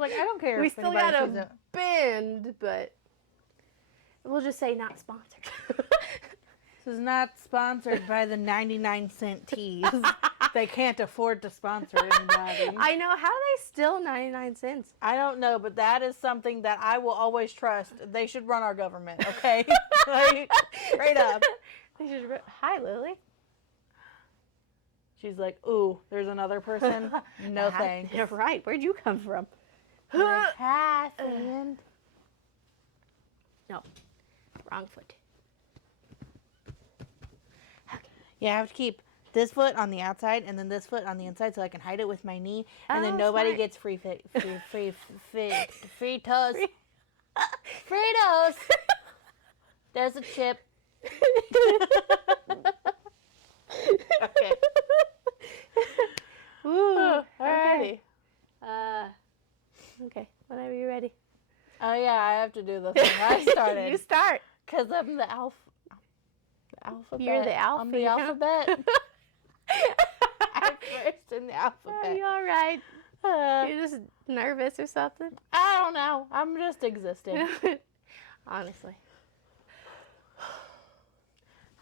like, I don't care. We if still anybody got sees a it. band, but we'll just say not sponsored. This is not sponsored by the 99-cent teas. They can't afford to sponsor anybody. I know. How are they still 99 cents? I don't know, but that is something that I will always trust. They should run our government, okay? Like, straight up. They should. Hi, Lily. She's like, ooh, there's another person? No thanks. You're right. Where'd you come from? Like, hi, friend. No. Wrong foot. Yeah, I have to keep this foot on the outside and then this foot on the inside so I can hide it with my knee, and then nobody gets free toes. Free toes. There's a chip. Okay. Ooh, Alrighty. Okay, whenever you're ready. Oh yeah, I have to do the thing I started. You start. Because I'm the alphabet. You're the alpha. I'm the alphabet. I'm first in the alphabet. Are you all right? You're just nervous or something? I don't know. I'm just existing. Honestly.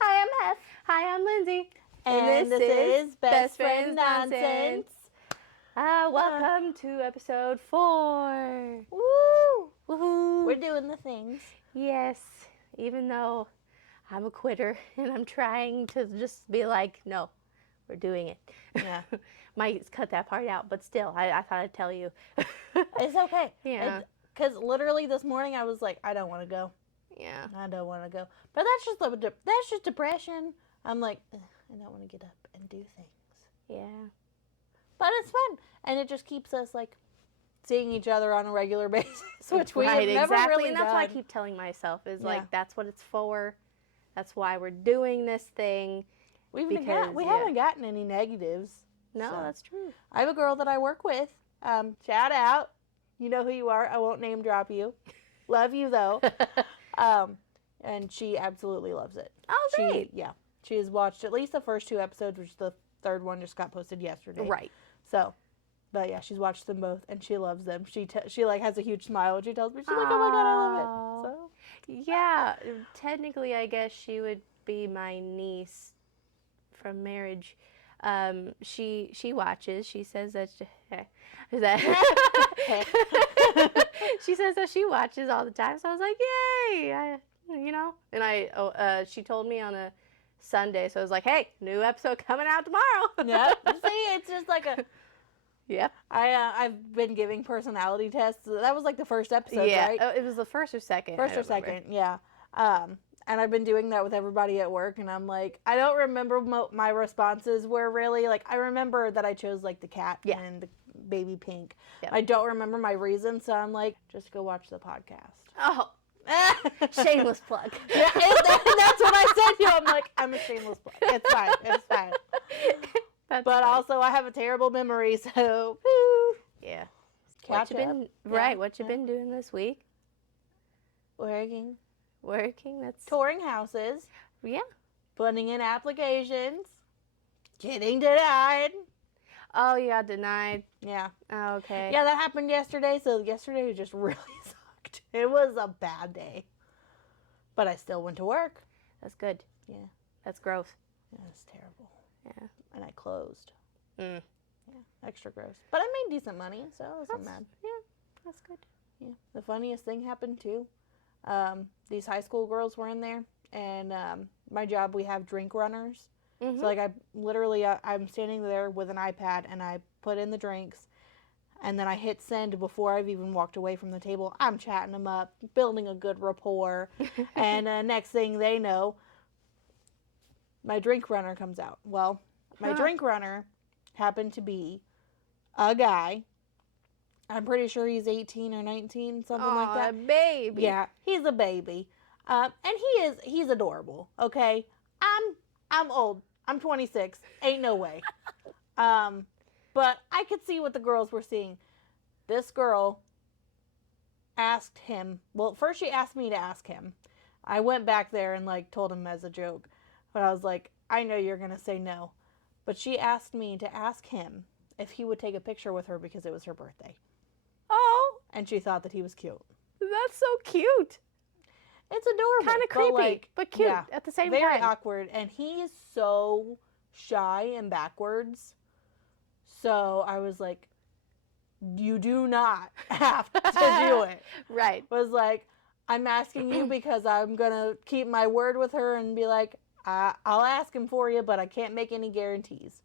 Hi, I'm Heff. Hi, I'm Lindsay. And this is Best Friends Nonsense. Welcome to episode 4. Woo! Woohoo! We're doing the things. Yes, even though I'm a quitter and I'm trying to just be like, no, we're doing it. Yeah. Might cut that part out, but still, I thought I'd tell you. It's okay. Yeah. Because literally this morning I was like, I don't want to go. Yeah. I don't want to go. But that's just depression. I'm like, I don't want to get up and do things. Yeah. But it's fun. And it just keeps us like seeing each other on a regular basis, which we have Right, never exactly. really And that's done. what I keep telling myself is Yeah. like, that's what it's for. That's why we're doing this thing. We because, haven't gotten any negatives. No, So. that's true. I have a girl that I work with. Shout out. You know who you are. I won't name drop you. Love you though. And she absolutely loves it. Oh, great. She has watched at least the first 2 episodes, which the third one just got posted yesterday. Right. So, but yeah, she's watched them both and she loves them. She like has a huge smile when she tells me. She's like, oh my God, I love it. So. Yeah, technically, I guess she would be my niece from marriage. She watches. She says that she says that she watches all the time. So I was like, yay! And she told me on a Sunday, so I was like, hey, new episode coming out tomorrow. Yep. See, it's just like a. Yep. I've been giving personality tests. That was like the first episode, right? It was the first or second. First or second, yeah. And I've been doing that with everybody at work, and I'm like, I don't remember my responses were really like. I remember that I chose like the cat and the baby pink. Yep. I don't remember my reason, so I'm like, just go watch the podcast. Oh. Shameless plug. Yeah, that's what I said to you. I'm like, I'm a shameless plug. It's fine. It's fine. But funny. Also, I have a terrible memory, so woo. Yeah. What you been doing this week? Working. That's Touring houses. Yeah. Putting in applications. Getting denied. Oh, you got denied. Yeah. Oh, okay. Yeah, that happened yesterday. So yesterday just really sucked. It was a bad day. But I still went to work. That's good. Yeah. That's gross. Yeah, it's terrible. Yeah. And I closed. Mm. Yeah, extra gross. But I made decent money, so I wasn't mad. Yeah, that's good. Yeah. The funniest thing happened too. These high school girls were in there, and my job, we have drink runners. Mm-hmm. So like I'm standing there with an iPad, and I put in the drinks, and then I hit send before I've even walked away from the table. I'm chatting them up, building a good rapport, and next thing they know, my drink runner comes out. Well, my drink runner happened to be a guy. I'm pretty sure he's 18 or 19, something like that. A baby. Yeah, he's a baby. And he's adorable, okay? I'm old. I'm 26. Ain't no way. But I could see what the girls were seeing. This girl asked him, well, first she asked me to ask him. I went back there and like told him as a joke. But I was like, I know you're going to say no. But she asked me to ask him if he would take a picture with her because it was her birthday. Oh, and she thought that he was cute. That's so cute. It's adorable. Kind of creepy, but cute at the same time. Very awkward, and he is so shy and backwards. So I was like, you do not have to do it. Right. Was like, I'm asking you because I'm going to keep my word with her and be like, I'll ask him for you, but I can't make any guarantees.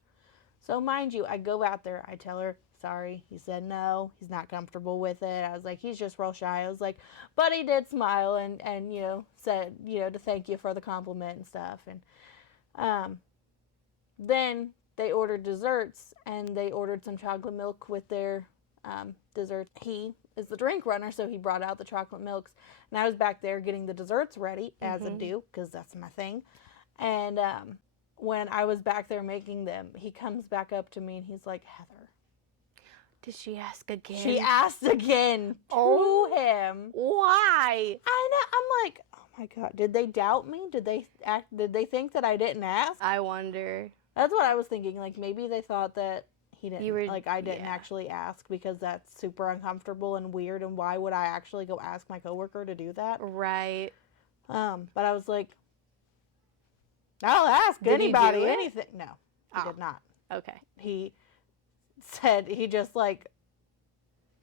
So mind you, I go out there, I tell her, sorry. He said no, he's not comfortable with it. I was like, he's just real shy. I was like, but he did smile and you know, said, you know, to thank you for the compliment and stuff. And then they ordered desserts, and they ordered some chocolate milk with their dessert. He is the drink runner, so he brought out the chocolate milks, and I was back there getting the desserts ready, as I do, because that's my thing. And when I was back there making them, he comes back up to me and he's like, Heather. Did she ask again? She asked again to him. Why? I know. I'm like, oh my God, did they doubt me? Did they think that I didn't ask? I wonder. That's what I was thinking. Like, maybe they thought that he didn't, I didn't yeah. actually ask because that's super uncomfortable and weird, and why would I actually go ask my coworker to do that? Right. But I was like, I'll ask anybody anything. No, he did not. Okay. He said, he just like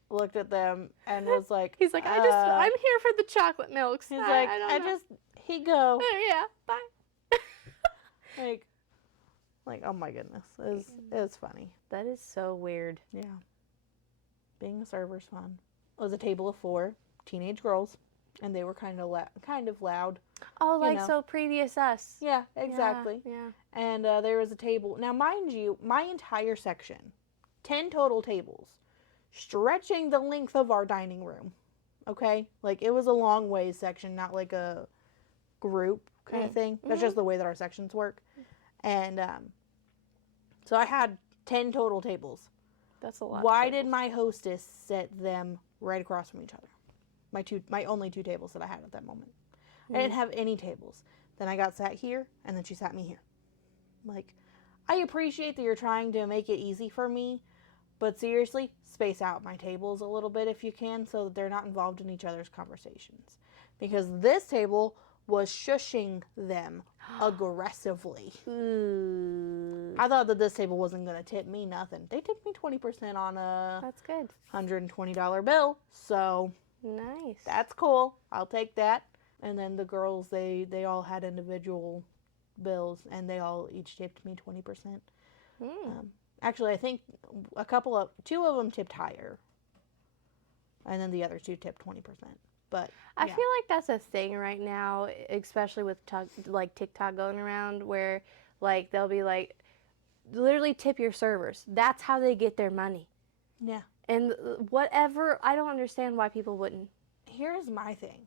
looked at them and was like, he's like, I'm here for the chocolate milks. He's like, he go. Yeah, bye. like, oh my goodness, it was funny. That is so weird. Yeah. Being a server's fun. It was a table of 4 teenage girls, and they were kind of loud. Oh, like, so previous us. Yeah, exactly. Yeah. And there was a table. Now, mind you, my entire section, 10 total tables, stretching the length of our dining room. Okay? Like, it was a long ways section, not like a group kind of thing. That's just the way that our sections work. And so I had 10 total tables. That's a lot. Why did my hostess set them right across from each other? My only 2 tables that I had at that moment. I didn't have any tables. Then I got sat here, and then she sat me here. Like, I appreciate that you're trying to make it easy for me, but seriously, space out my tables a little bit if you can, so that they're not involved in each other's conversations. Because this table was shushing them aggressively. Ooh. I thought that this table wasn't going to tip me nothing. They tipped me 20% on a That's good. $120 bill, so nice. That's cool. I'll take that. And then the girls, they all had individual bills, and they all each tipped me 20%. Actually, I think 2 of them tipped higher, and then the other 2 tipped 20%. But I feel like that's a thing right now, especially with like TikTok going around, where like they'll be like, literally tip your servers. That's how they get their money. Yeah. And whatever, I don't understand why people wouldn't. Here's my thing.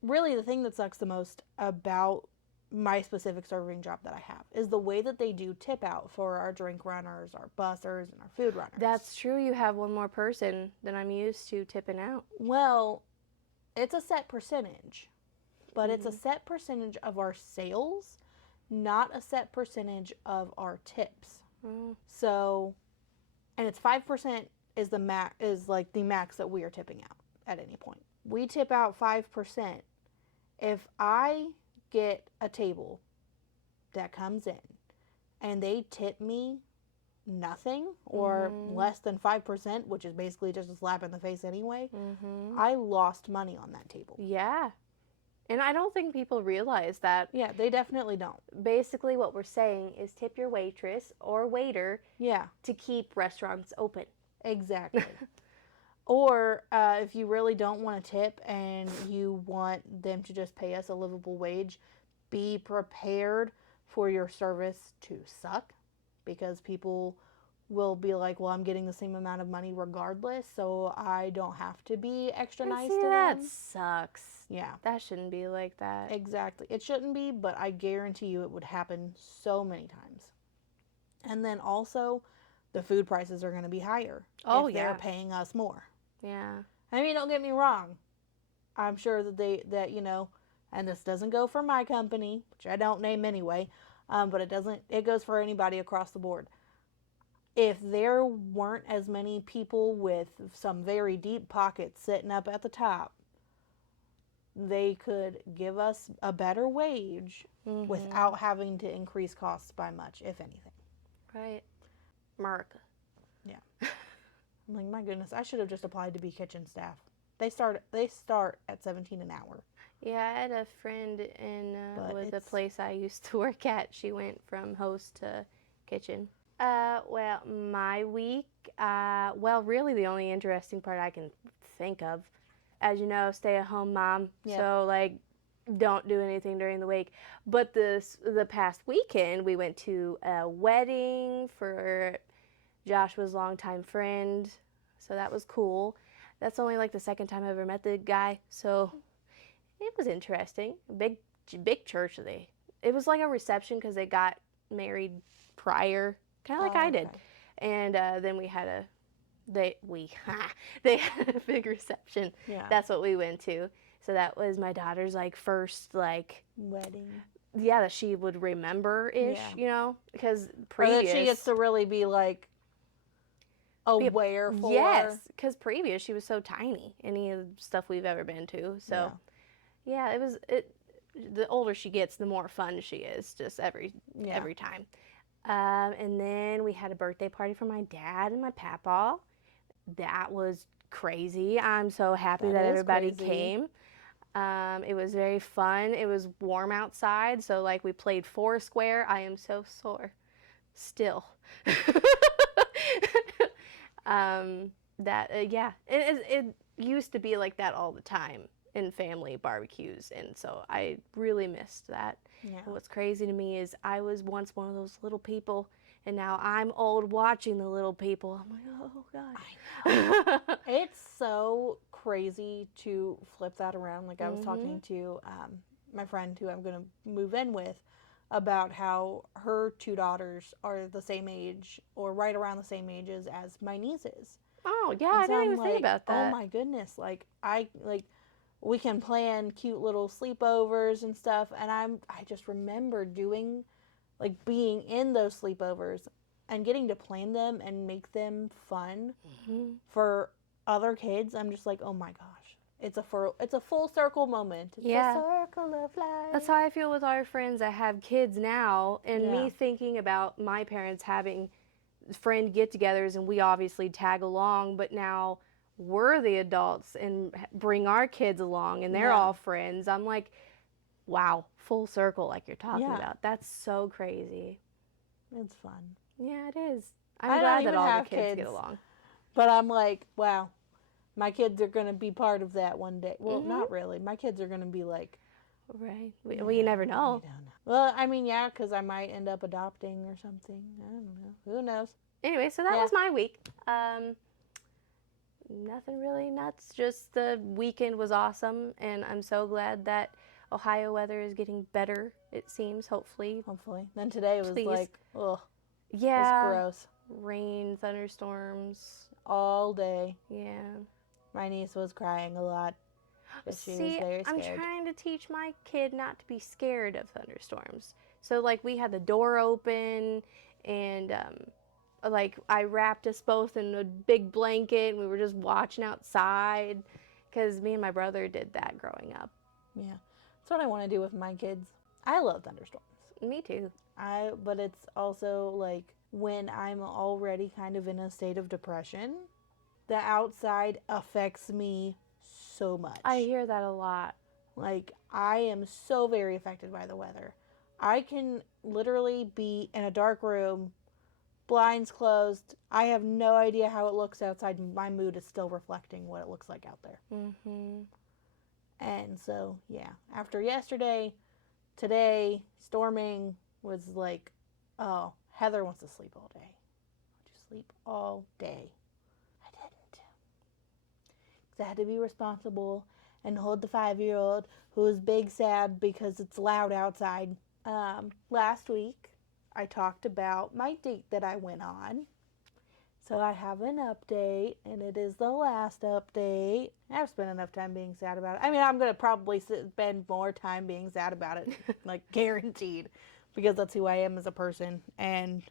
Really the thing that sucks the most about my specific serving job that I have is the way that they do tip out for our drink runners, our bussers, and our food runners. That's true. You have one more person than I'm used to tipping out. Well, it's a set percentage, but it's a set percentage of our sales, not a set percentage of our tips. So, and it's 5% is the max that we are tipping out at any point. We tip out 5%. If I get a table that comes in and they tip me nothing or less than 5%, which is basically just a slap in the face anyway, I lost money on that table. Yeah. And I don't think people realize that. Yeah, they definitely don't. Basically what we're saying is tip your waitress or waiter to keep restaurants open. Exactly. Or if you really don't want to tip and you want them to just pay us a livable wage, be prepared for your service to suck, because people will be like, well, I'm getting the same amount of money regardless, so I don't have to be extra nice to them. That sucks. Yeah. That shouldn't be like that. Exactly. It shouldn't be, but I guarantee you it would happen so many times. And then also, the food prices are going to be higher if they're paying us more. Yeah. I mean, don't get me wrong. I'm sure that you know, and this doesn't go for my company, which I don't name anyway, but it goes for anybody across the board. if there weren't as many people with some very deep pockets sitting up at the top, they could give us a better wage without having to increase costs by much, if anything. Right. America. Yeah. I'm like, my goodness, I should have just applied to be kitchen staff. They start at $17 an hour. Yeah, I had a friend in with the place I used to work at. She went from host to kitchen. Well, my week, really the only interesting part I can think of, as you know, stay-at-home mom. Yep. So, like, don't do anything during the week. But the past weekend, we went to a wedding for Joshua's longtime friend. So that was cool. That's only, like, the second time I ever met the guy. So it was interesting. Big church. It was like a reception because they got married prior, kind of like I did. And then we had they had a big reception. Yeah. That's what we went to. So that was my daughter's like first like wedding. Yeah, that she would remember-ish, you know, because previous. Or that she gets to really be like aware for. Yes, because previous she was so tiny. Any of the stuff we've ever been to. So yeah, the older she gets, the more fun she is. Just every time. And then we had a birthday party for my dad and my papaw. That was crazy. I'm so happy that everybody came. It was very fun. It was warm outside, so like we played Foursquare. I am so sore still. It used to be like that all the time in family barbecues, and so I really missed that. Yeah. What's crazy to me is I was once one of those little people, and now I'm old watching the little people. I'm like, oh God. It's so crazy to flip that around. Like I was talking to my friend who I'm going to move in with about how her two daughters are the same age or right around the same ages as my nieces. Oh, yeah, I didn't even think about that. Oh my goodness. We can plan cute little sleepovers and stuff, and I just remember being in those sleepovers and getting to plan them and make them fun for other kids. I'm just like, oh my gosh, it's a full circle moment. It's a circle of life. That's how I feel with our friends that have kids now, and me thinking about my parents having friend get-togethers, and we obviously tag along, but now we're the adults and bring our kids along, and they're all friends. I'm like, wow, full circle like you're talking about. That's so crazy. It's fun. Yeah, it is. I'm glad that all the kids get along. But I'm like, wow, my kids are going to be part of that one day. Well, not really. My kids are going to be like... Right. Well, you never know. I don't know. Well, I mean, yeah, because I might end up adopting or something. I don't know. Who knows? Anyway, so that was my week. Nothing really nuts. Just the weekend was awesome, and I'm so glad that Ohio weather is getting better, it seems, hopefully. Then today was like, ugh. Yeah. It was gross. Rain, thunderstorms. All day. Yeah. My niece was crying a lot. She was very scared. I'm trying to teach my kid not to be scared of thunderstorms. So, like, we had the door open, and, I wrapped us both in a big blanket, and we were just watching outside, because me and my brother did that growing up. Yeah. That's what I want to do with my kids. I love thunderstorms. Me too. But it's also, like, when I'm already kind of in a state of depression, the outside affects me so much. I hear that a lot. Like, I am so very affected by the weather. I can literally be in a dark room, blinds closed. I have no idea how it looks outside. My mood is still reflecting what it looks like out there. And so, yeah. After yesterday, today, storming was like, oh, Heather wants to sleep all day. I want to sleep all day. I didn't. Because I had to be responsible and hold the 5-year-old who was big sad because it's loud outside. Last week, I talked about my date that I went on. So I have an update, and it is the last update. I've spent enough time being sad about it. I mean, I'm going to probably spend more time being sad about it, like guaranteed, because that's who I am as a person. And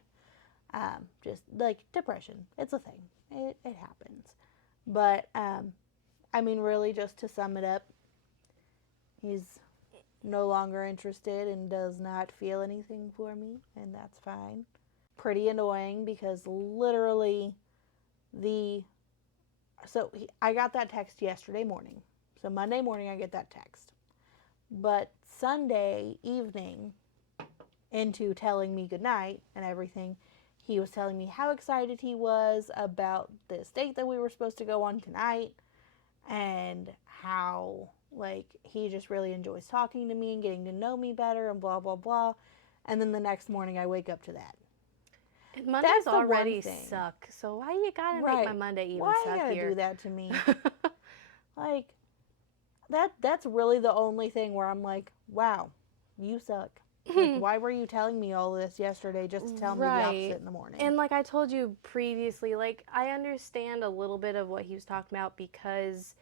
Just like depression. It's a thing. It happens. But, I mean, really, just to sum it up, he's no longer interested and does not feel anything for me, and that's fine. Pretty annoying because literally I got that text yesterday morning. So Monday morning I get that text. But Sunday evening, into telling me goodnight and everything, he was telling me how excited he was about this date that we were supposed to go on tonight, and how, like, he just really enjoys talking to me and getting to know me better and blah, blah, blah. And then the next morning I wake up to that. And Mondays already suck, so why you gotta make my Monday even suckier? Why you gotta do that to me? Like, that's really the only thing where I'm like, wow, you suck. Like, why were you telling me all this yesterday just to tell me the opposite in the morning? And like I told you previously, like, I understand a little bit of what he was talking about, because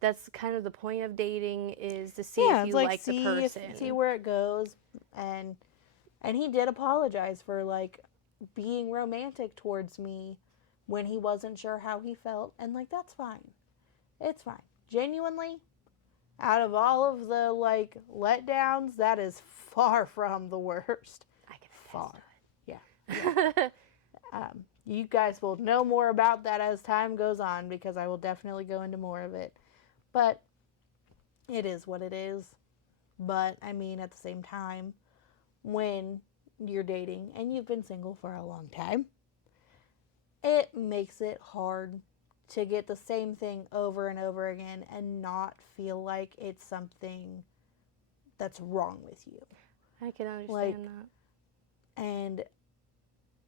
that's kind of the point of dating, is to see if you like the person. See where it goes. And he did apologize for, like, being romantic towards me when he wasn't sure how he felt. And, like, that's fine. It's fine. Genuinely, out of all of the, like, letdowns, that is far from the worst. I can attest to it. Yeah. You guys will know more about that as time goes on, because I will definitely go into more of it. But it is what it is. But, I mean, at the same time, when you're dating and you've been single for a long time, it makes it hard to get the same thing over and over again and not feel like it's something that's wrong with you. I can understand that. And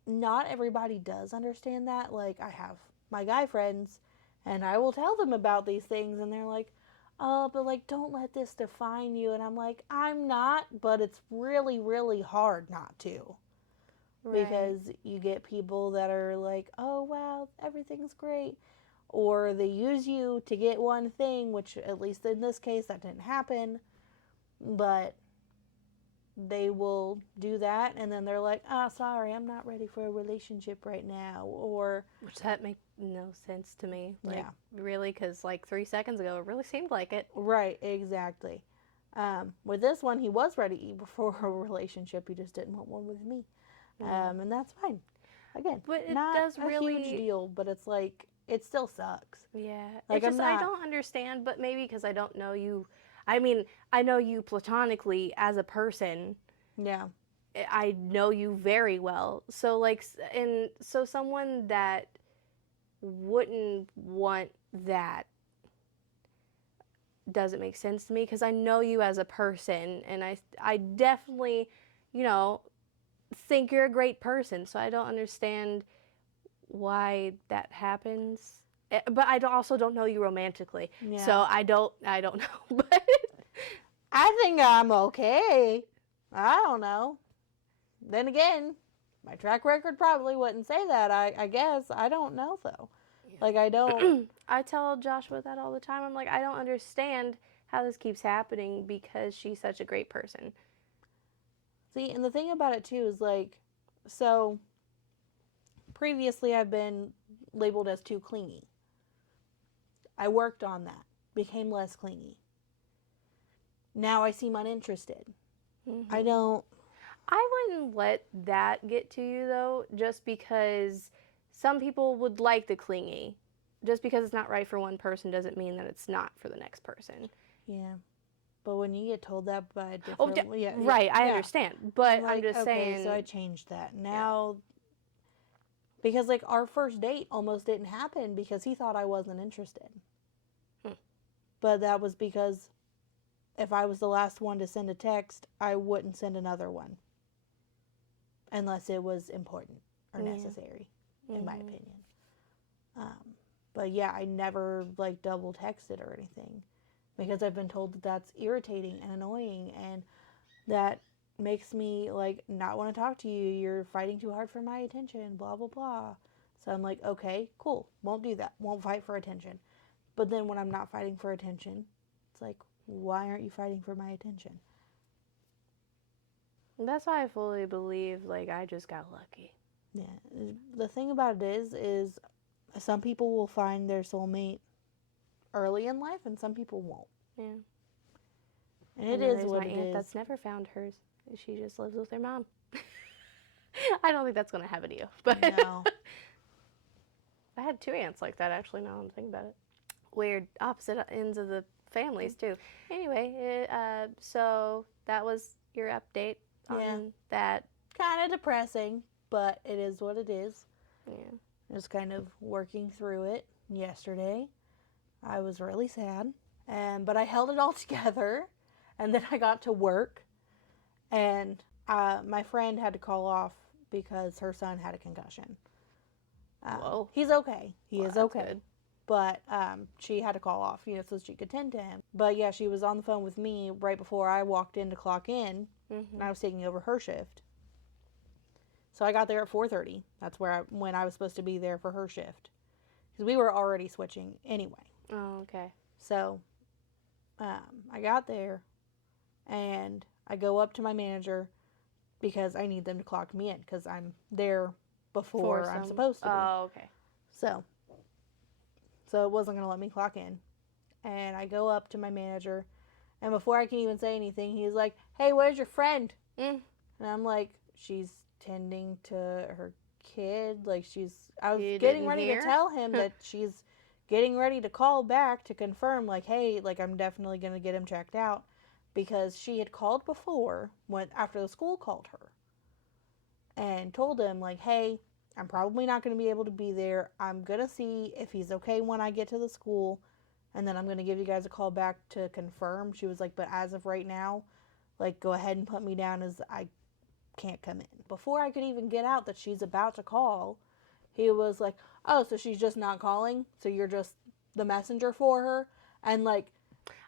not everybody does understand that. Like, I have my guy friends, and I will tell them about these things, and they're like, oh, but, like, don't let this define you. And I'm like, I'm not, but it's really, really hard not to. Right. Because you get people that are like, oh, wow, everything's great. Or they use you to get one thing, which, at least in this case, that didn't happen. But they will do that, and then they're like, oh, sorry, I'm not ready for a relationship right now. Or, which that makes no sense to me. Like, yeah. Really, because like 3 seconds ago, it really seemed like it. Right, exactly. With this one, he was ready for a relationship. He just didn't want one with me. And that's fine. Again, but it not does a really huge deal, but it's like, it still sucks. Yeah. Like, it's just, I don't understand, but maybe because I don't know you. I mean, I know you platonically as a person. Yeah. I know you very well. So, like, and so someone that wouldn't want that doesn't make sense to me, because I know you as a person, and I definitely, think you're a great person. So I don't understand why that happens. But I also don't know you romantically. Yeah. So I don't know. But I think I'm okay. I don't know. Then again, my track record probably wouldn't say that. I guess. I don't know, though. Yeah. Like, I don't. I tell Joshua that all the time. I'm like, I don't understand how this keeps happening, because she's such a great person. See, and the thing about it, too, is, like, so previously I've been labeled as too clingy. I worked on that. Became less clingy. Now I seem uninterested. Mm-hmm. I wouldn't let that get to you, though, just because some people would like the clingy. Just because it's not right for one person doesn't mean that it's not for the next person. Yeah. But when you get told that by a different... right, I understand. But like, I'm just saying... Okay, so I changed that. Now... Yeah. Because, like, our first date almost didn't happen because he thought I wasn't interested. But that was because if I was the last one to send a text, I wouldn't send another one. Unless it was important or necessary, in my opinion. But yeah, I never, like, double texted or anything. Because I've been told that that's irritating and annoying, and that makes me, like, not want to talk to you. You're fighting too hard for my attention, blah, blah, blah. So I'm like, okay, cool. Won't do that. Won't fight for attention. But then when I'm not fighting for attention, it's like, why aren't you fighting for my attention? That's why I fully believe, like, I just got lucky. Yeah. The thing about it is some people will find their soulmate early in life and some people won't. Yeah. And it is what it is. My aunt that's never found hers. She just lives with her mom. I don't think that's going to happen to you. But no. I had 2 aunts like that, actually, now I'm thinking about it. Weird opposite ends of the families, too. Anyway, so that was your update on that. Kind of depressing, but it is what it is. Yeah. Just kind of working through it yesterday. I was really sad, but I held it all together, and then I got to work, and my friend had to call off because her son had a concussion. Whoa. He's okay. He is okay. Good. But she had to call off, so she could tend to him. But yeah, she was on the phone with me right before I walked in to clock in, and I was taking over her shift. So I got there at 4:30. That's when I was supposed to be there for her shift, because we were already switching anyway. Oh, okay. So I got there, and I go up to my manager because I need them to clock me in because I'm there before I'm supposed to be. Oh, okay. So it wasn't going to let me clock in. And I go up to my manager, and before I can even say anything, he's like, "Hey, where's your friend?" And I'm like, "She's tending to her kid." Like, I was getting ready to tell him that she's getting ready to call back to confirm, like, hey, like, I'm definitely going to get him checked out, because she had called before after the school called her and told him, like, hey, I'm probably not going to be able to be there. I'm going to see if he's okay when I get to the school, and then I'm going to give you guys a call back to confirm. She was like, but as of right now, like, go ahead and put me down as I can't come in. Before I could even get out that she's about to call, he was like, oh, so she's just not calling? So you're just the messenger for her? And, like,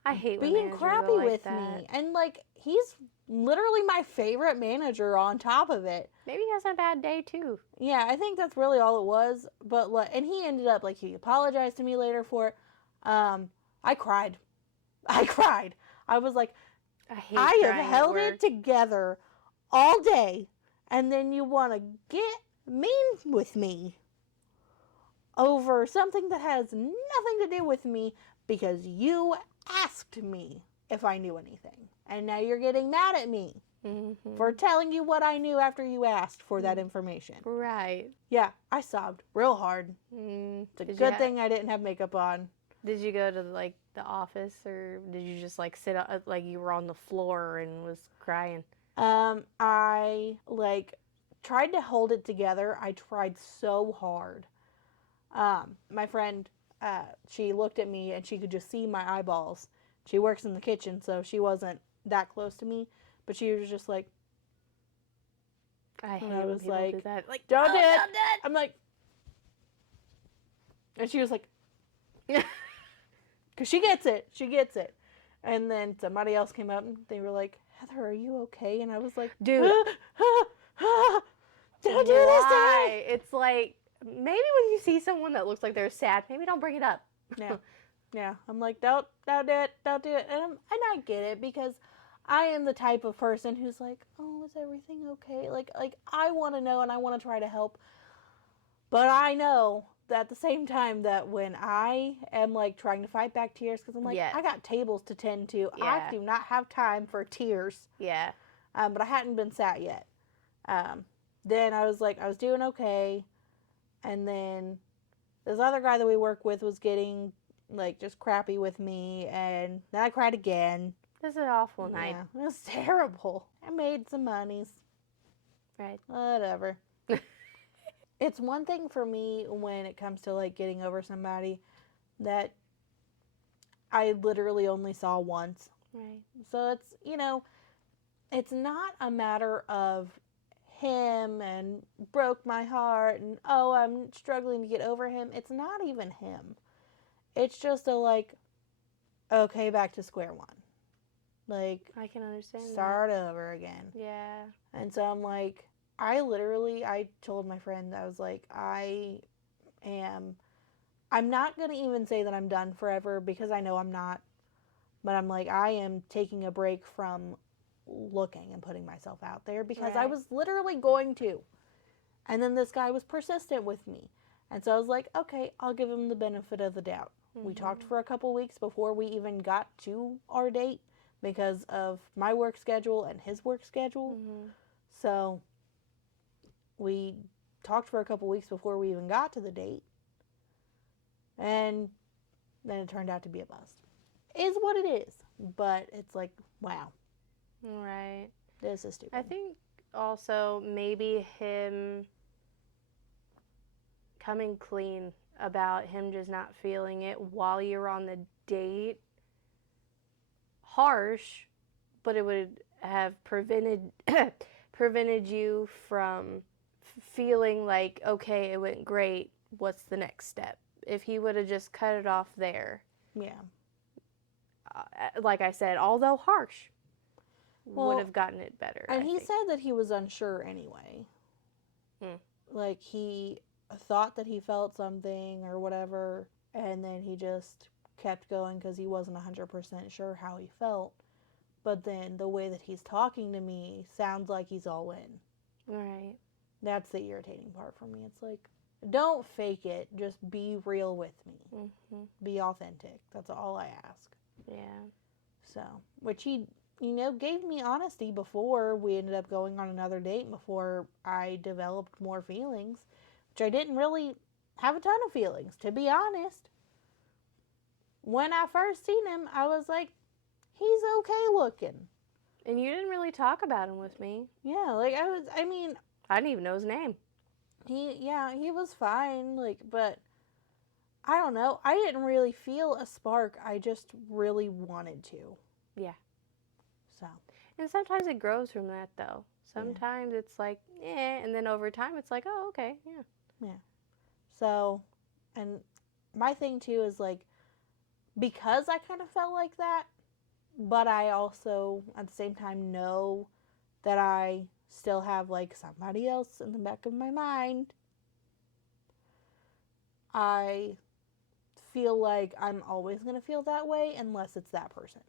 I hate being crappy with me. And, like, he's literally my favorite manager on top of it. Maybe he has a bad day, too. Yeah, I think that's really all it was. But, like, and he ended up, like, he apologized to me later for it. I cried. I was like, I have held it together all day, and then you want to get mean with me over something that has nothing to do with me because you asked me if I knew anything. And now you're getting mad at me for telling you what I knew after you asked for that information. Right. Yeah, I sobbed real hard. It's a good thing I didn't have makeup on. Did you go to, like, the office, or did you just, like, sit up, like you were on the floor and was crying? I, like, tried to hold it together. I tried so hard. My friend, she looked at me and she could just see my eyeballs. She works in the kitchen, so she wasn't that close to me, but she was just like, I hate when people do that. Like, don't do it. I'm like, and she was like, because she gets it. And then somebody else came up and they were like, Heather, are you okay? And I was like, dude, don't do this to me. It's like, maybe when you see someone that looks like they're sad, maybe don't bring it up. Yeah. I'm like, don't do it. And I get it, because I am the type of person who's like, oh, is everything okay? Like I want to know and I want to try to help. But I know that at the same time that when I am, like, trying to fight back tears, because I'm like, I got tables to tend to. I do not have time for tears. Yeah. But I hadn't been sat yet. Then I was like, I was doing okay. And then this other guy that we work with was getting, like, just crappy with me. And then I cried again. This is an awful night. It was terrible. I made some monies. Right. Whatever. It's one thing for me when it comes to, like, getting over somebody that I literally only saw once. Right. So it's, it's not a matter of him and broke my heart and, oh, I'm struggling to get over him. It's not even him. It's just a, like, okay, back to square one. Like, I can understand start over again. Yeah. And so I'm like, I told my friend, I was like, I'm not going to even say that I'm done forever, because I know I'm not. But I'm like, I am taking a break from looking and putting myself out there, because I was literally going to. And then this guy was persistent with me. And so I was like, okay, I'll give him the benefit of the doubt. We talked for a couple weeks before we even got to our date because of my work schedule and his work schedule. So we talked for a couple weeks before we even got to the date. And then it turned out to be a bust. Is what it is. But it's like, wow. Right. This is stupid. I think also maybe him coming clean about him just not feeling it while you're on the date. Harsh, but it would have prevented you from feeling like, okay, it went great. What's the next step? If he would have just cut it off there. Yeah. Like I said, although harsh, would have gotten it better. And he said that he was unsure anyway. Like, he thought that he felt something or whatever, and then he just kept going because he wasn't 100% sure how he felt. But then the way that he's talking to me sounds like he's all in. Right. That's the irritating part for me. It's like, don't fake it. Just be real with me. Be authentic. That's all I ask. Yeah. So, which he, gave me honesty before we ended up going on another date, before I developed more feelings, which I didn't really have a ton of feelings, to be honest. When I first seen him, I was like, he's okay looking. And you didn't really talk about him with me. Yeah, like, I didn't even know his name. He was fine, like, but I don't know. I didn't really feel a spark. I just really wanted to. Yeah. So. And sometimes it grows from that, though. Sometimes it's like, and then over time it's like, oh, okay, yeah. Yeah. So, and my thing, too, is, like, because I kind of felt like that, but I also, at the same time, know that I still have, like, somebody else in the back of my mind. I feel like I'm always going to feel that way unless it's that person.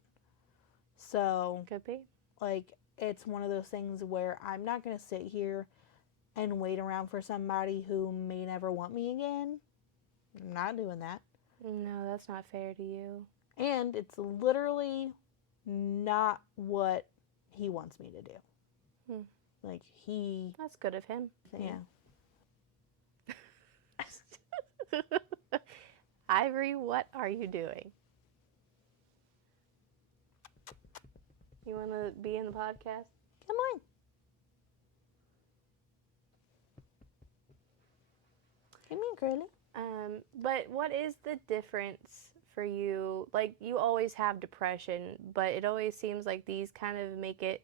So, could be. Like, it's one of those things where I'm not going to sit here and wait around for somebody who may never want me again. I'm not doing that. No, that's not fair to you. And it's literally not what he wants me to do. Like, That's good of him. Yeah. Ivory, what are you doing? You want to be in the podcast? Come on. Come here, girlie. But what is the difference for you? Like, you always have depression, but it always seems like these kind of make it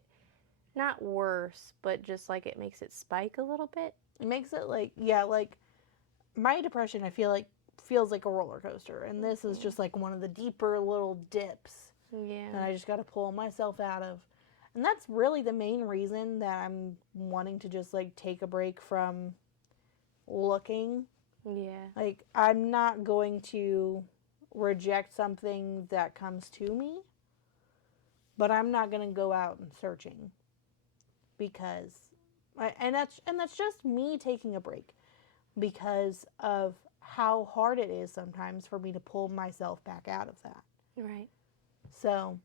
not worse, but just like it makes it spike a little bit. It makes it like, like my depression, I feel like, feels like a roller coaster. And this is just like one of the deeper little dips. Yeah. And I just got to pull myself out of. And that's really the main reason that I'm wanting to just, like, take a break from looking. Yeah. Like, I'm not going to reject something that comes to me, but I'm not going to go out and searching because, and that's just me taking a break because of how hard it is sometimes for me to pull myself back out of that. Right. So,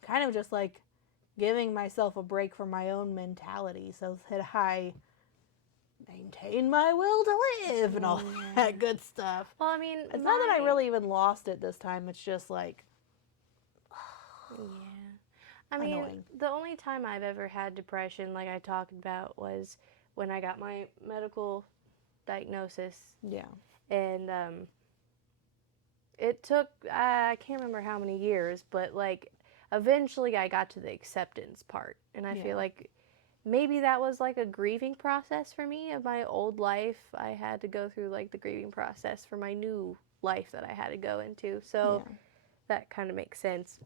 kind of just like giving myself a break from my own mentality so that I maintain my will to live and all that good stuff. Well, I mean, it's not that I really even lost it this time. It's just like, I mean, annoying. The only time I've ever had depression, like I talked about, was when I got my medical diagnosis. Yeah. And it took, I can't remember how many years, but like eventually I got to the acceptance part. And I feel like maybe that was like a grieving process for me of my old life. I had to go through like the grieving process for my new life that I had to go into. So that kind of makes sense.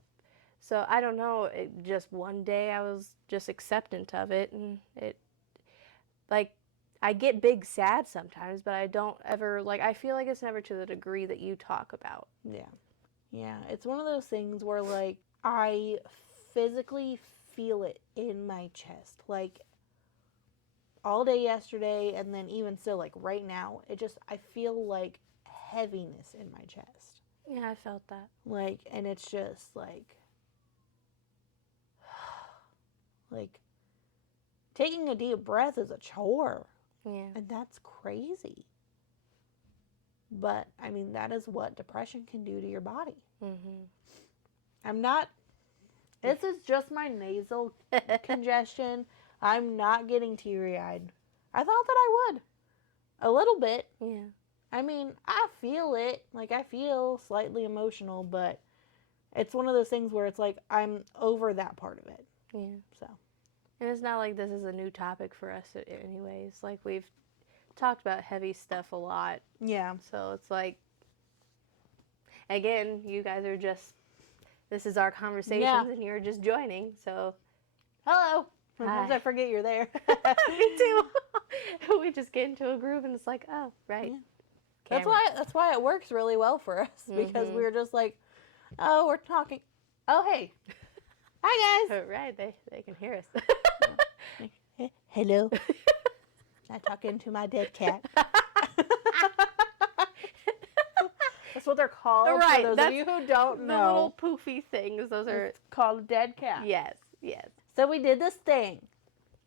So I don't know, just one day I was just acceptant of it, and it, like, I get big sad sometimes, but I don't ever, like, I feel like it's never to the degree that you talk about. Yeah. Yeah, it's one of those things where, like, I physically feel it in my chest. Like, all day yesterday, and then even still, like, right now, I feel, like, heaviness in my chest. Yeah, I felt that. Like, and it's just, like, taking a deep breath is a chore. Yeah. And that's crazy. But, I mean, that is what depression can do to your body. This is just my nasal congestion. I'm not getting teary-eyed. I thought that I would. A little bit. Yeah. I mean, I feel it. Like, I feel slightly emotional, but it's one of those things where it's like, I'm over that part of it. Yeah. So. And it's not like this is a new topic for us anyways. Like, we've talked about heavy stuff a lot. Yeah. So it's like, again, you guys are just, this is our conversations and you're just joining. So, hello. Sometimes I forget you're there. Me too. We just get into a groove and it's like, oh, right. Yeah. That's why it works really well for us, because we're just like, oh, we're talking. Oh, hey. Hi, guys. Right. They can hear us. Hello. I talk into my dead cat. That's what they're called. Right. For those of you who don't know. The little poofy things. Those are called a dead cat. Yes. Yes. So we did this thing.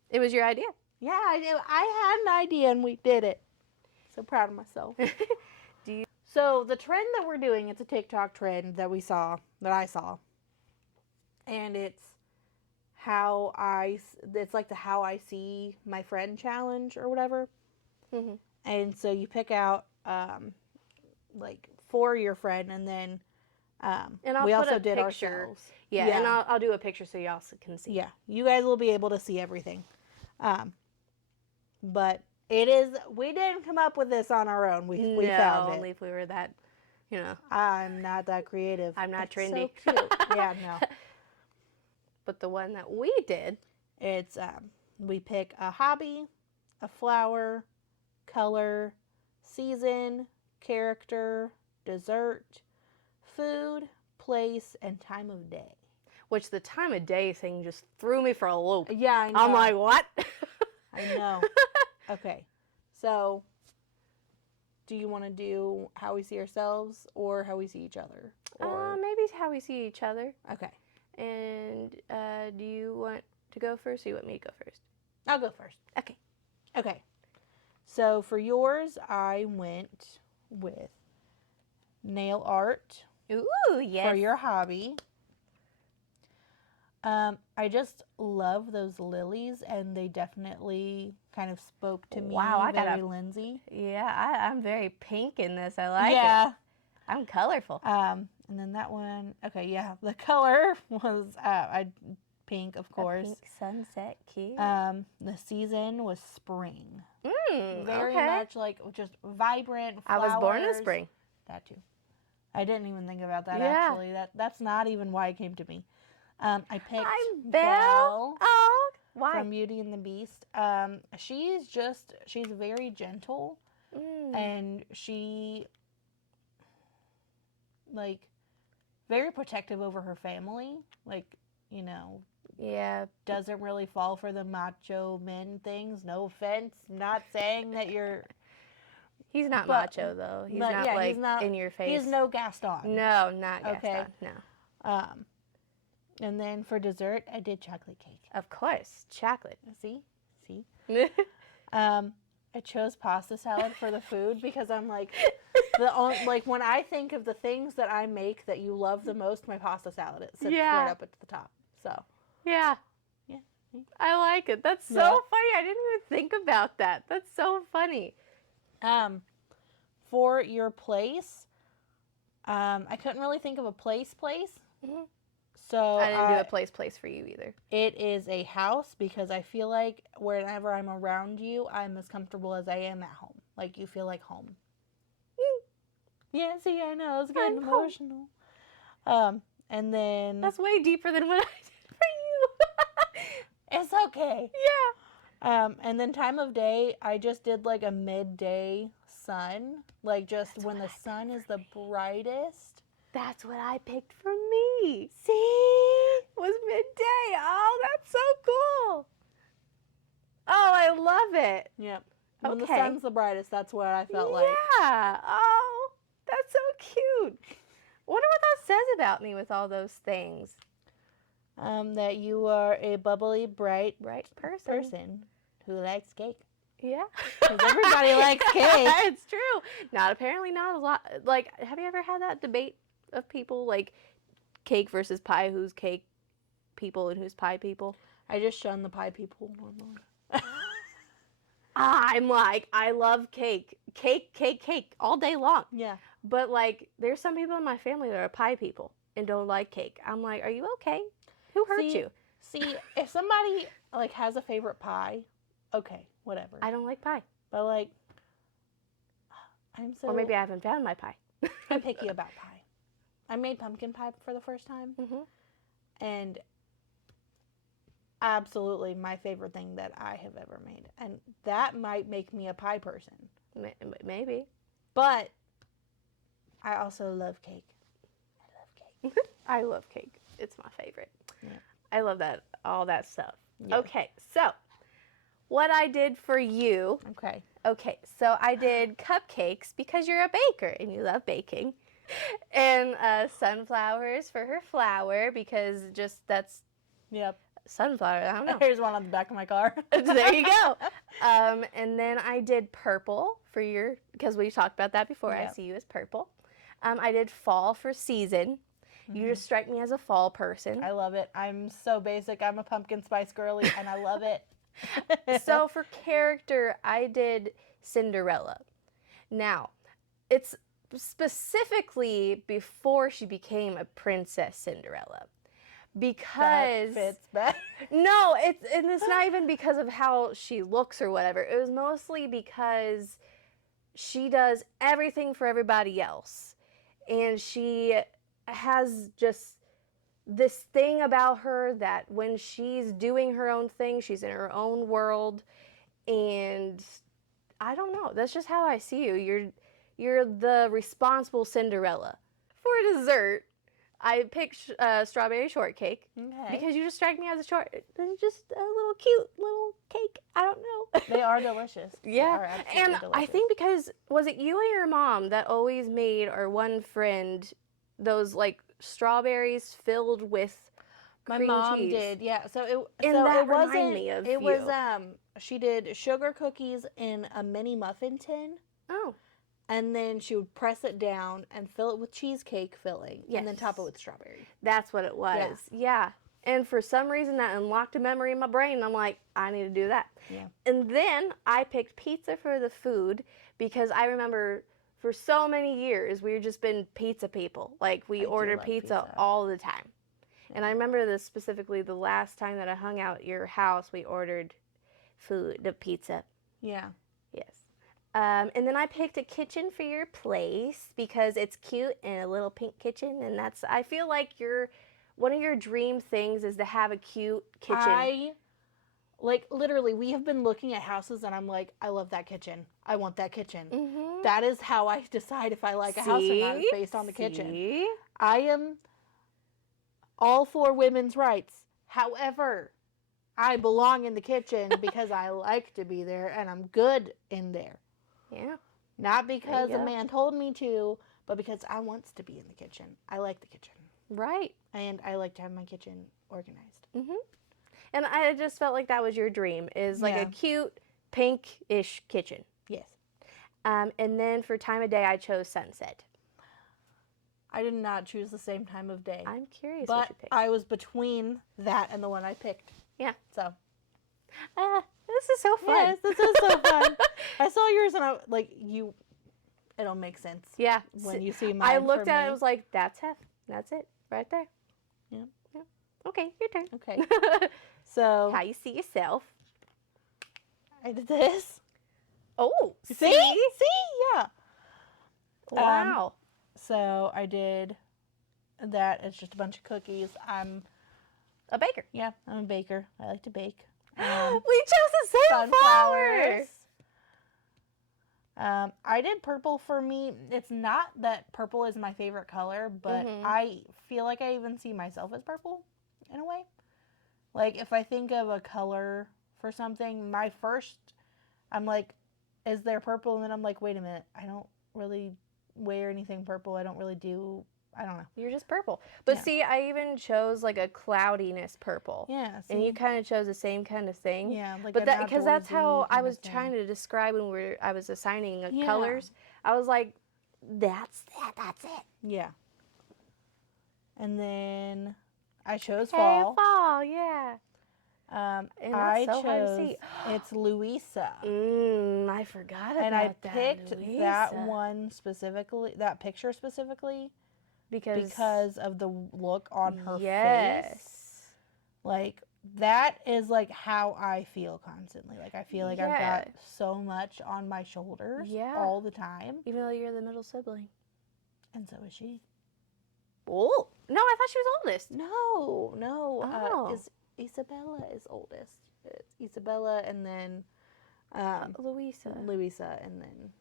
It was your idea. Yeah, I did. I had an idea and we did it. So proud of myself. So the trend that we're doing, it's a TikTok trend that I saw. And it's like the how I see my friend challenge or whatever. And so you pick out like for your friend, and then and I'll we put also a did picture. ourselves. Yeah, and I'll do a picture so y'all can see. Yeah, you guys will be able to see everything. But we didn't come up with this on our own. We found it. Only if we were that, I'm not that creative. I'm not trendy. So cute. Yeah, no. But the one that we did, it's we pick a hobby, a flower, color, season, character, dessert, food, place, and time of day. Which the time of day thing just threw me for a loop. Yeah, I know. I'm like, what? I know. Okay. So, do you want to do how we see ourselves or how we see each other? Or... maybe how we see each other. Okay. And do you want to go first or you want me to go first? I'll go first. Okay. Okay. So, for yours, I went with nail art. Ooh, yes. For your hobby. I just love those lilies, and they definitely kind of spoke to me. Wow, very Lindsey. Yeah, I'm very pink in this. I like it. I'm colorful. And then that one, okay, yeah, the color was pink, of course. Pink sunset, cute. The season was spring. Very much like just vibrant flowers. I was born in spring. That too. I didn't even think about that actually. That's not even why it came to me. I picked Belle. Oh, why? From Beauty and the Beast. She's very gentle, and she like very protective over her family. Like, doesn't really fall for the macho men things. No offense, not saying that you're. He's not macho though. He's not in your face. He's no Gaston. No, not Gaston. Okay. No. And then for dessert, I did chocolate cake. Of course, chocolate. See. I chose pasta salad for the food because I'm like, when I think of the things that I make that you love the most, my pasta salad sits right up at the top. So. Yeah. Yeah. I like it. That's so funny. I didn't even think about that. That's so funny. For your place, I couldn't really think of a place. Mm-hmm. So I didn't do a place for you either. It is a house because I feel like whenever I'm around you, I'm as comfortable as I am at home. Like you feel like home. Yeah, see, I know, it's getting emotional. And then that's way deeper than what I did for you. It's okay. Yeah. And then time of day, I just did like a midday sun, like just when the sun is the brightest. That's what I picked for me. See? Was midday. Oh, that's so cool. Oh, I love it. Yep. When the Okay. sun's the brightest, that's what I felt like. Yeah. Oh, that's so cute. Wonder what that says about me with all those things. That you are a bubbly, bright person who likes cake. Yeah. Because everybody likes cake. It's true. Apparently not a lot. Like, have you ever had that debate of people, like, cake versus pie, who's cake people and who's pie people? I just shun the pie people normally. I'm like, I love cake. Cake all day long. Yeah. But, like, there's some people in my family that are pie people and don't like cake. I'm like, are you okay? Who hurt you? See, if somebody, like, has a favorite pie, okay, whatever. I don't like pie. But, like, I'm so... Or maybe I haven't found my pie. I'm picky about pie. I made pumpkin pie for the first time. And absolutely my favorite thing that I have ever made. And that might make me a pie person. Maybe. But I also love cake. I love cake. I love cake. It's my favorite. Yeah. I love that, all that stuff. Yeah. Okay, so what I did for you. Okay, so I did cupcakes because you're a baker and you love baking. And sunflowers for her flower because just that's sunflower. I don't know. Here's one on the back of my car. There you go. And then I did purple for your, because we talked about that before. I see you as purple. I did fall for season. You just strike me as a fall person. I love it. I'm so basic. I'm a pumpkin spice girly, and I love it. So for character, I did Cinderella. Now, it's specifically before she became a Princess Cinderella. Because... That fits better. No, it's not even because of how she looks or whatever. It was mostly because she does everything for everybody else. And she has just this thing about her that when she's doing her own thing, she's in her own world. And I don't know. That's just how I see you. You're the responsible Cinderella. For dessert, I picked strawberry shortcake because you just strike me as a just a little cute little cake. I don't know. They are delicious. Yeah. They are and delicious. I think because, was it you or your mom that always made, or one friend, those like strawberries filled with my cream mom cheese? did, yeah. So that it reminded wasn't me of it you. was she did sugar cookies in a mini muffin tin. Oh. And then she would press it down and fill it with cheesecake filling. Yes. And then top it with strawberry. That's what it was. Yeah. And for some reason that unlocked a memory in my brain. I'm like, I need to do that. Yeah. And then I picked pizza for the food because I remember for so many years we've just been pizza people. Like we ordered pizza all the time. Yeah. And I remember this specifically the last time that I hung out at your house, we ordered the pizza. Yeah. Yes. And then I picked a kitchen for your place because it's cute and a little pink kitchen. And I feel like one of your dream things is to have a cute kitchen. Literally, we have been looking at houses and I'm like, I love that kitchen. I want that kitchen. That is how I decide if I like a house or not, based on the kitchen. I am all for women's rights. However, I belong in the kitchen because I like to be there and I'm good in there. Yeah. Not because a man told me to, but because I want to be in the kitchen. I like the kitchen. Right. And I like to have my kitchen organized. And I just felt like that was your dream, is like a cute, pink-ish kitchen. Yes. And then for time of day, I chose sunset. I did not choose the same time of day. I'm curious what you picked. But I was between that and the one I picked. Yeah. So. This is so fun. Yes, this is so fun. I saw yours and it'll make sense. Yeah. When you see mine. I looked at it and was like, that's Heff. That's it. Right there. Yeah. Okay, your turn. Okay. So. How you see yourself. I did this. Oh. See? Yeah. Wow. So I did that. It's just a bunch of cookies. I'm a baker. Yeah, I'm a baker. I like to bake. We chose the same flowers. I did purple for me. It's not that purple is my favorite color, but I feel like I even see myself as purple in a way. Like if I think of a color for something, I'm like, is there purple? And then I'm like, wait a minute, I don't really wear anything purple. I don't really do, I don't know. You're just purple. But see, I even chose like a cloudiness purple. Yeah. See? And you kind of chose the same kind of thing. Yeah. Like but because that's how I was trying to describe when I was assigning colors. I was like, that's it. Yeah. And then I chose fall. Fall, yeah. And I chose, hard to see. It's Louisa. I forgot about that. And I picked that one specifically, that picture specifically, because of the look on her face. Like, that is like how I feel constantly. Like, I feel like I've got so much on my shoulders all the time. Even though you're the middle sibling. And so is she. Oh, no, I thought she was oldest. No. Isabella is oldest. It's Isabella, and then Louisa, and then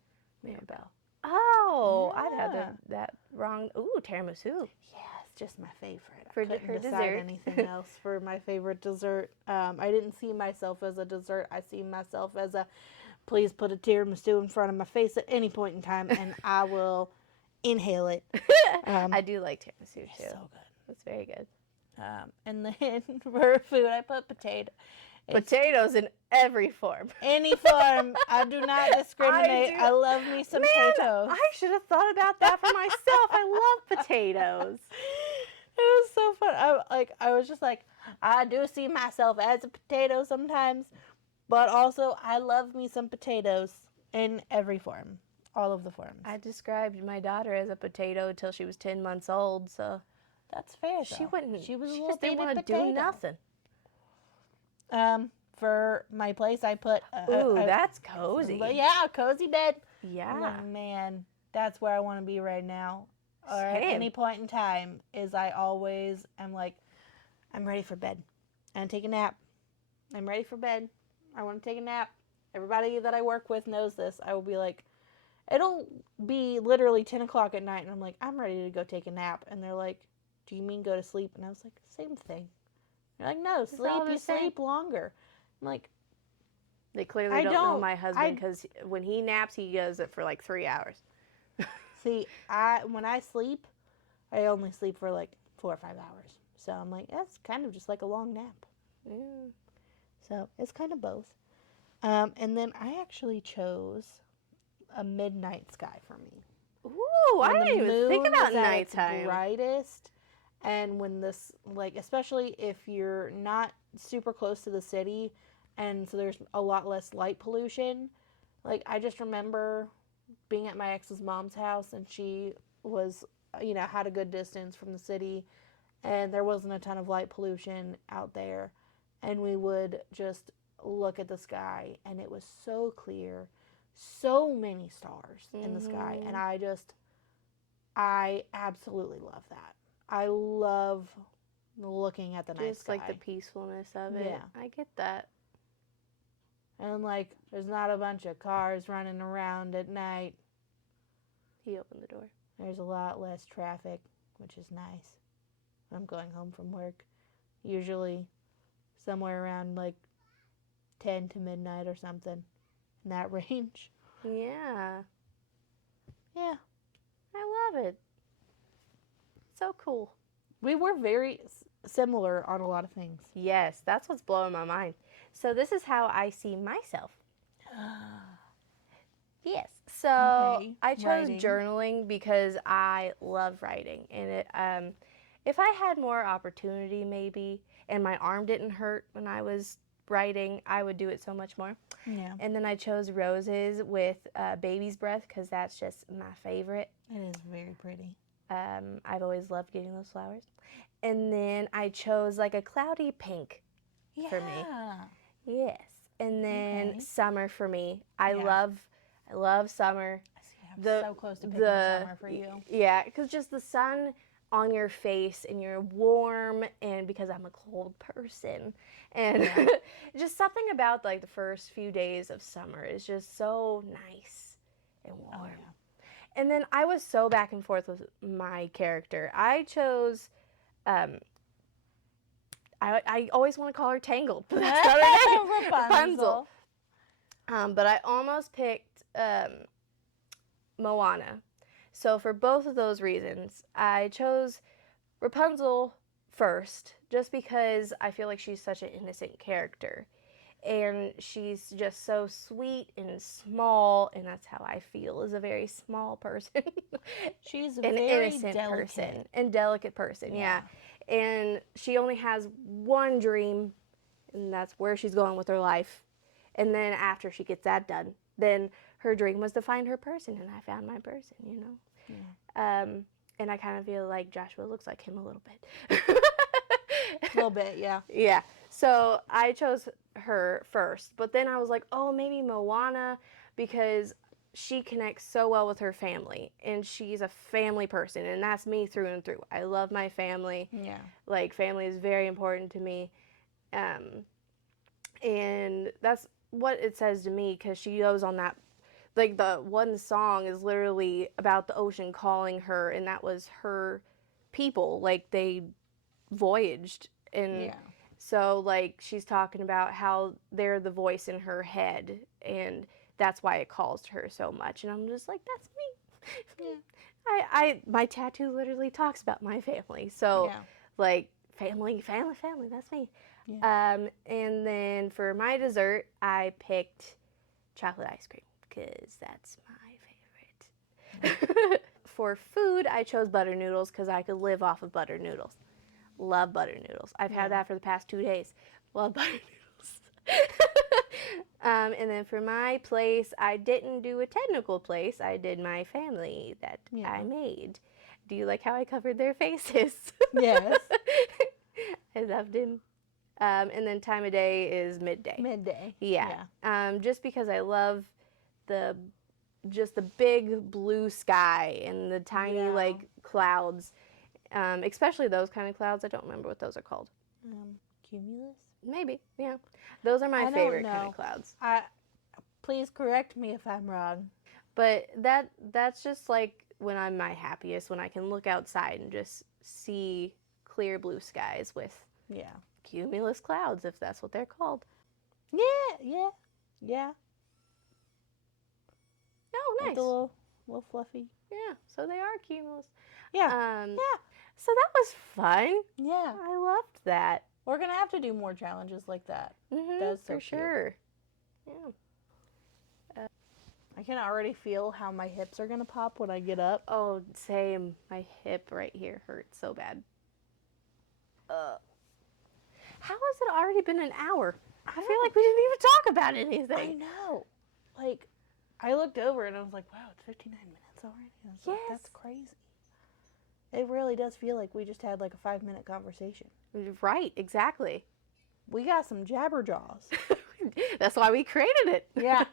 Maribel. Oh, I'd have that wrong. Ooh, tiramisu. Yeah, it's just my favorite. For I couldn't her decide dessert. anything else for my favorite dessert. I didn't see myself as a dessert. I see myself as a, please put a tiramisu in front of my face at any point in time, and I will inhale it. I do like tiramisu too. It's so good. It's very good. And then for food, I put potato. Potatoes in every form. Any form. I do not discriminate. I love me some potatoes. I should have thought about that for myself. I love potatoes. It was so fun. I was just like, I do see myself as a potato sometimes, but also I love me some potatoes in every form. All of the forms. I described my daughter as a potato till she was 10 months old, so that's fair. Though. She wouldn't. She was a she little just didn't want to potato. do nothing. For my place, I put. That's cozy. Yeah, a cozy bed. Yeah. Oh, man, that's where I want to be right now. Or Same. at any point in time, is I always am like, I'm ready for bed. And take a nap. I'm ready for bed. I want to take a nap. Everybody that I work with knows this. I will be like, it'll be literally 10 o'clock at night, and I'm like, I'm ready to go take a nap. And they're like, do you mean go to sleep? And I was like, same thing. They're like, no, sleep longer. I'm like, they clearly don't know my husband, because when he naps, he does it for like 3 hours. See, when I sleep, I only sleep for like 4 or 5 hours. So I'm like, that's kind of just like a long nap. Yeah. So it's kind of both. And then I actually chose a midnight sky for me. Ooh, I didn't even think about nighttime. Its brightest, and when this, like, especially if you're not super close to the city, and so there's a lot less light pollution. Like, I just remember being at my ex's mom's house, and she was, had a good distance from the city, and there wasn't a ton of light pollution out there, and we would just look at the sky, and it was so clear, so many stars in the sky, and I absolutely love that. I love looking at the night sky. Just like the peacefulness of it. Yeah. I get that. And like, there's not a bunch of cars running around at night. He opened the door. There's a lot less traffic, which is nice. I'm going home from work, usually somewhere around like 10 to midnight or something, in that range. Yeah. Yeah. I love it. So cool. We were very similar on a lot of things. Yes, that's what's blowing my mind. So this is how I see myself. Yes. So I chose journaling because I love writing, and if I had more opportunity, maybe, and my arm didn't hurt when I was writing, I would do it so much more. Yeah. And then I chose roses with baby's breath because that's just my favorite. It is very pretty. I've always loved getting those flowers. And then I chose like a cloudy pink for me. Yes. And then summer for me. I love summer. I'm so close to picking summer for you. Yeah, because just the sun on your face and you're warm, and because I'm a cold person, and just something about like the first few days of summer is just so nice and warm. Oh, yeah. And then I was so back and forth with my character. I chose, I I always want to call her Tangled, but that's not her name. Rapunzel. But I almost picked Moana. So for both of those reasons, I chose Rapunzel first, just because I feel like she's such an innocent character. And she's just so sweet and small, and that's how I feel as a very small person. She's an very innocent delicate. person. And delicate person, yeah. And she only has one dream, and that's where she's going with her life. And then after she gets that done, then her dream was to find her person, and I found my person, you know. Yeah. And I kind of feel like Joshua looks like him a little bit. A little bit, yeah. Yeah. So I chose her first, but then I was like, oh, maybe Moana, because she connects so well with her family, and she's a family person, and that's me through and through. I love my family. Yeah. Like, family is very important to me. And that's what it says to me, because she goes on that, like, the one song is literally about the ocean calling her, and that was her people. Like, they voyaged, and Yeah. so, like, she's talking about how they're the voice in her head, and that's why it calls to her so much. And I'm just like, that's me. Yeah. My tattoo literally talks about my family. So, Yeah. like, family, that's me. Yeah. And then for my dessert, I picked chocolate ice cream, because that's my favorite. For food, I chose butter noodles, because I could live off of butter noodles. Love butter noodles. I've had that for the past 2 days. Love butter noodles. And then for my place, I didn't do a technical place. I did my family that I made. Do you like how I covered their faces? Yes. I loved him. And then time of day is midday. Midday. Yeah. Just because I love the big blue sky and the tiny like clouds. Especially those kind of clouds. I don't remember what those are called. Cumulus? Maybe, yeah. Those are my favorite kind of clouds. Please correct me if I'm wrong. But that's just like when I'm my happiest, when I can look outside and just see clear blue skies with cumulus clouds, if that's what they're called. Yeah. Oh, nice. Like a little fluffy. Yeah, so they are cumulus. Yeah. So that was fun. Yeah. I loved that. We're going to have to do more challenges like that. That's so for sure. Yeah. I can already feel how my hips are going to pop when I get up. Oh, same. My hip right here hurts so bad. How has it already been an hour? I feel like we didn't even talk about anything. I know. Like, I looked over and I was like, wow, it's 59 minutes already. I was like, that's crazy. It really does feel like we just had like a 5-minute conversation. Right, exactly. We got some jabberjaws. That's why we created it. Yeah.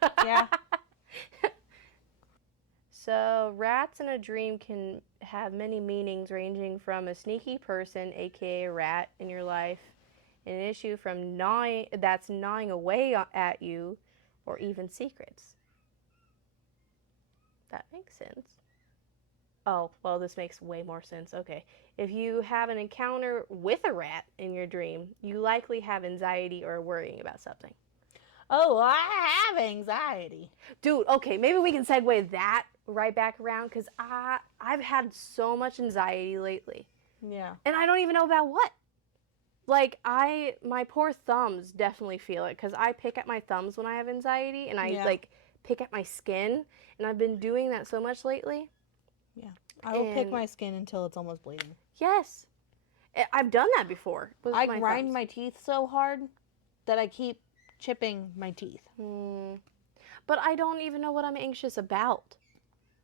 So, rats in a dream can have many meanings, ranging from a sneaky person, aka a rat, in your life, an issue from gnawing away at you, or even secrets. That makes sense. Oh, well, this makes way more sense. Okay. If you have an encounter with a rat in your dream, you likely have anxiety or are worrying about something. Oh, I have anxiety. Dude, okay, maybe we can segue that right back around, because I've had so much anxiety lately. Yeah. And I don't even know about what. Like, my poor thumbs definitely feel it, because I pick at my thumbs when I have anxiety, and I, like, pick at my skin, and I've been doing that so much lately. Yeah. I will pick my skin until it's almost bleeding. Yes. I've done that before. I grind my teeth so hard that I keep chipping my teeth. But I don't even know what I'm anxious about.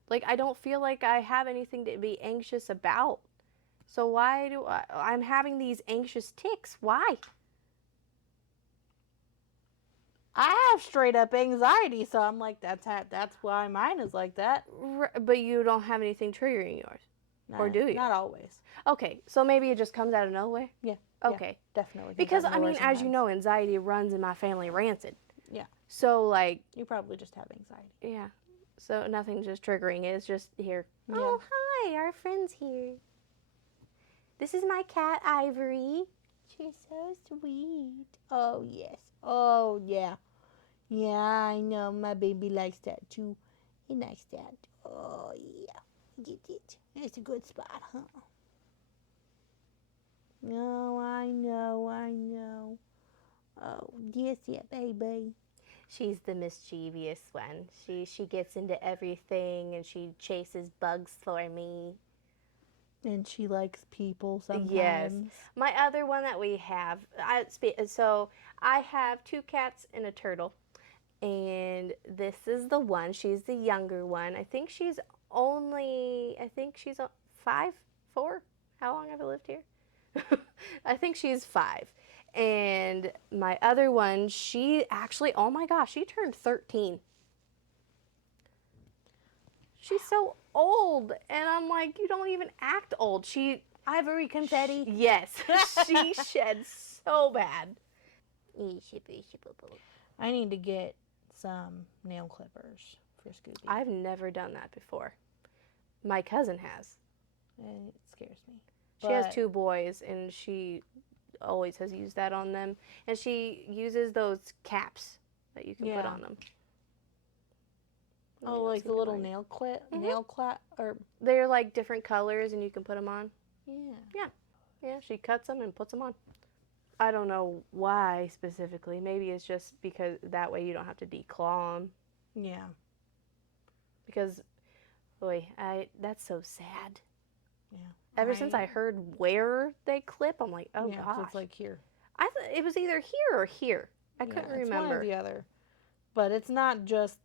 Like, I don't feel like I have anything to be anxious about. So why do I'm having these anxious tics? Why? I have straight up anxiety, so I'm like, that's why mine is like that. But you don't have anything triggering yours, or do you? Not always. Okay, so maybe it just comes out of nowhere. Yeah. Okay. Yeah, definitely. Because I mean, as you know, anxiety runs in my family rancid. Yeah. So like, you probably just have anxiety. Yeah. So nothing's just triggering it. It's just here. Yeah. Oh, hi, our friend's here. This is my cat, Ivory. She's so sweet. Oh, yes. Oh, yeah. Yeah, I know. My baby likes that, too. He likes that. Oh, yeah. Get it. It's a good spot, huh? No, I know. Oh, yes, yeah, baby. She's the mischievous one. She gets into everything and she chases bugs for me. And she likes people sometimes. Yes. My other one that we have, so I have 2 cats and a turtle. And this is the one. She's the younger one. I think she's 5, 4. How long have I lived here? I think she's 5. And my other one, she actually, oh my gosh, she turned 13. She's so old. And I'm like, you don't even act old. Ivory confetti. Yes. She sheds so bad. I need to get some nail clippers for Scooby. I've never done that before. My cousin has. It scares me. She has 2 boys, and she always has used that on them. And she uses those caps that you can put on them. Oh, like the little nail clip? Or they're like different colors, and you can put them on. Yeah. Yeah, she cuts them and puts them on. I don't know why specifically. Maybe it's just because that way you don't have to declaw them. Yeah. Because, boy, that's so sad. Yeah. Ever since I heard where they clip, I'm like, oh gosh. It's like here. I thought it was either here or here. I couldn't remember. It's one or the other. But it's not just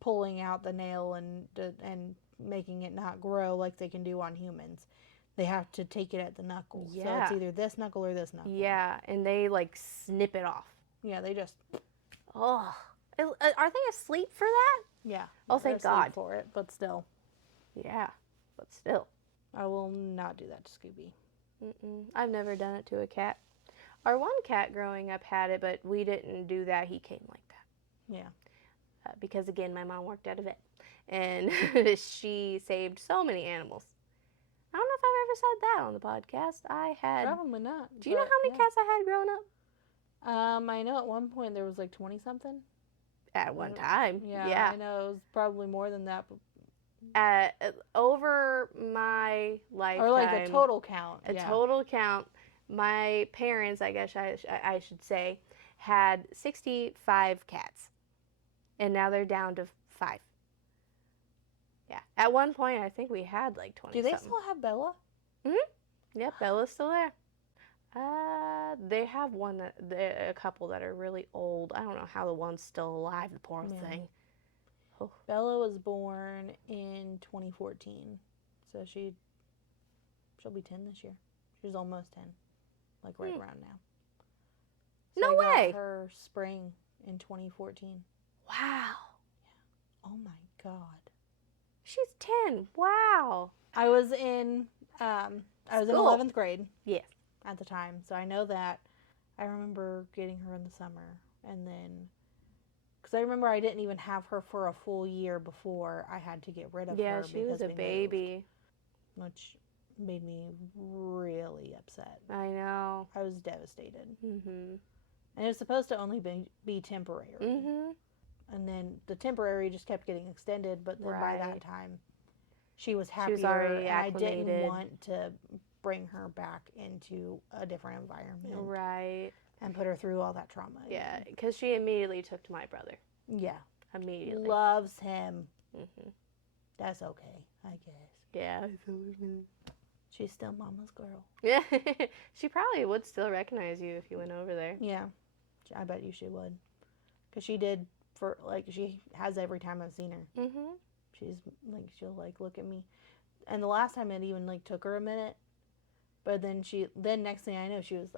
pulling out the nail and making it not grow like they can do on humans. They have to take it at the knuckle. Yeah. So it's either this knuckle or this knuckle. Yeah, and they like snip it off. Yeah, they just. Oh, are they asleep for that? Yeah. Oh, thank God for it, but still. Yeah, but still. I will not do that to Scooby. I've never done it to a cat. Our one cat growing up had it, but we didn't do that. He came like that. Yeah. Because again, my mom worked at a vet, and she saved so many animals. I don't know if I've ever said that on the podcast. Probably not. Do you know how many cats I had growing up? I know at one point there was like 20 something. At one time. Yeah. I know it was probably more than that. Over my lifetime. Or like a total count. Total count. My parents, I guess I should say, had 65 cats. And now they're down to 5. Yeah. At one point, I think we had like 20 Do they still have Bella? Yep, Bella's still there. They have a couple that are really old. I don't know how the one's still alive, the poor thing. Oh. Bella was born in 2014. So she'll be 10 this year. She's almost 10. Like right around now. So no I way! Got her spring in 2014. Wow. Yeah. Oh my God. She's 10. Wow. I was in 11th grade. Yes. At the time. So I know that. I remember getting her in the summer. And then, because I remember I didn't even have her for a full year before I had to get rid of her. Yeah, she was a baby. Which made me really upset. I know. I was devastated. Mm-hmm. And it was supposed to only be temporary. Mm-hmm. And then the temporary just kept getting extended, but then by that time, she was happier. She was already acclimated. I didn't acclimated. want to bring her back into a different environment. Right. And put her through all that trauma. Yeah, because she immediately took to my brother. Yeah. Immediately. Loves him. Mm-hmm. That's okay, I guess. Yeah. She's still mama's girl. Yeah. She probably would still recognize you if you went over there. Yeah. I bet you she would. Because she did she has every time I've seen her. Mm-hmm. She'll look at me. And the last time it even took her a minute. But then next thing I know, she was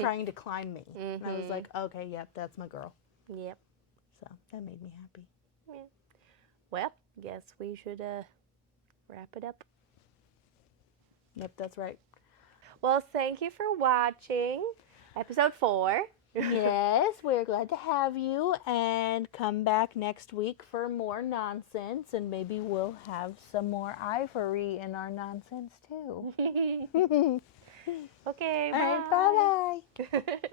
trying to climb me. Mm-hmm. And I was like, okay, yep, that's my girl. Yep. So that made me happy. Yeah. Well, guess we should wrap it up. Yep, that's right. Well, thank you for watching episode 4. Yes, we're glad to have you, and come back next week for more nonsense, and maybe we'll have some more ivory in our nonsense too. Okay, All right, bye-bye. bye.